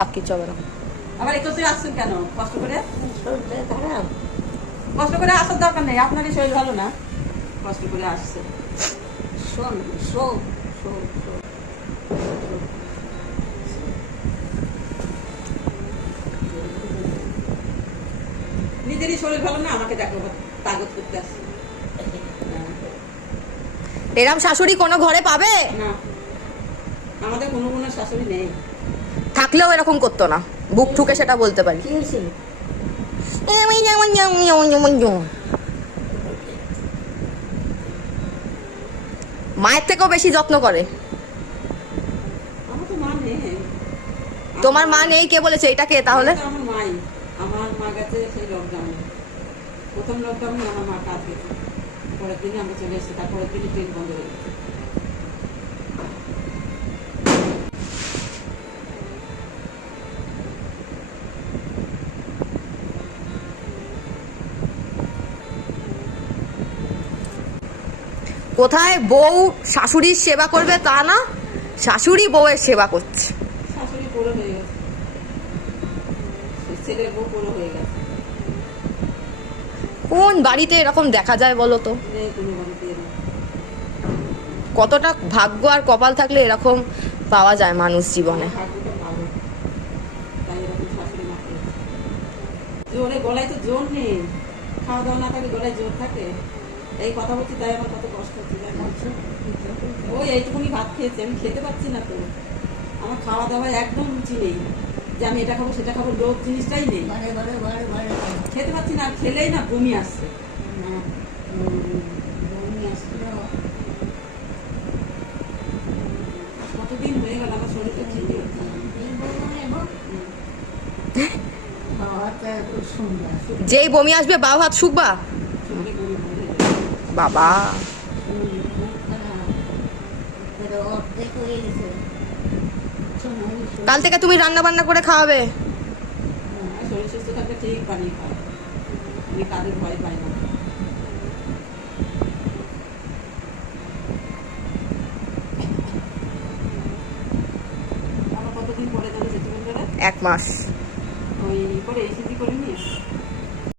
কিচ্ছু হবে না। আবার একটু আসছেন কেন? কষ্ট করে খারাপ, কষ্ট করে আসার দরকার নেই, আপনারই শরীর ভালো না, কষ্ট করে আসছে। শোন শোন শোন শোন, নিজেরই শরীর ভালো না, আমাকে দেখো তাগত করতে আসছে। এরম শাশুড়ি কোনো ঘরে পাবে না, আমাদের কোনো কোনো শাশুড়ি নেই। থাকলেও এরকম করতো না, বুক ঠুকে সেটা বলতে পারি। কি হয়েছে? মায়ের থেকেও বেশি যত্ন করে। আমার তো মা নেই। তোমার মা নেই কে বলেছে? এটা কে তাহলে? এটা আমার মাই। আমার মা গেছে সেই লকডাউনে, প্রথম লকডাউনে আমার মা কাজ গেছে, পরের দিনে আমরা চলে এসেছি, তারপরের দিনই ট্রেন বন্ধ হয়ে গেছে। কোথায় বউ শাশুড়ির সেবা করবে তা না, শাশুড়ি বউয়ের সেবা করছে। শাশুড়ি পুরো হয়ে গেছে, ছেলের বউ পুরো হয়ে গেছে। কোন বাড়িতে এরকম দেখা যায় বলো তো? নেই কোনো বাড়িতে এরকম। কতটা ভাগ্য আর কপাল থাকলে এরকম পাওয়া যায় মানুষ জীবনে। আমার ভাগ্যটা ভালো, তাই এরকম শাশুড়ি মা পেয়েছে। জোরে গলায় তো জোর নেই, খাওয়া দাওয়া না থাকলে গলায় জোর থাকে। এই কথা বলছি তাই আমার কত কষ্ট হচ্ছে জানো? ওই এইটুকুনি ভাত খেয়েছি, আমি খেতে পারছি না তো। আমার খাওয়া দাওয়া একদম রুচি নেই, যে আমি এটা খাবো সেটা খাবো, লোভ জিনিসটাই নেই। খেতে পারছি না, আর খেলেই না বমি আসছে। কতদিন হয়ে গেল আমার শরীরটা ঠিকই হচ্ছে না। যেই বমি আসবে বাউ হাত শুকবা শরীরে বমি হয়ে যায়। বাবা। কাল থেকে তুমি রান্না বান্না করে খাওয়াবে। শরীর সুস্থ থাকলে ঠিক বানিয়ে খাওয়া, আমি কাজের ভয় পাই না। আমার কতদিন পরে যাবে সেটি বলবে? 1 মাস। ওই করে এসিজি করে নিস।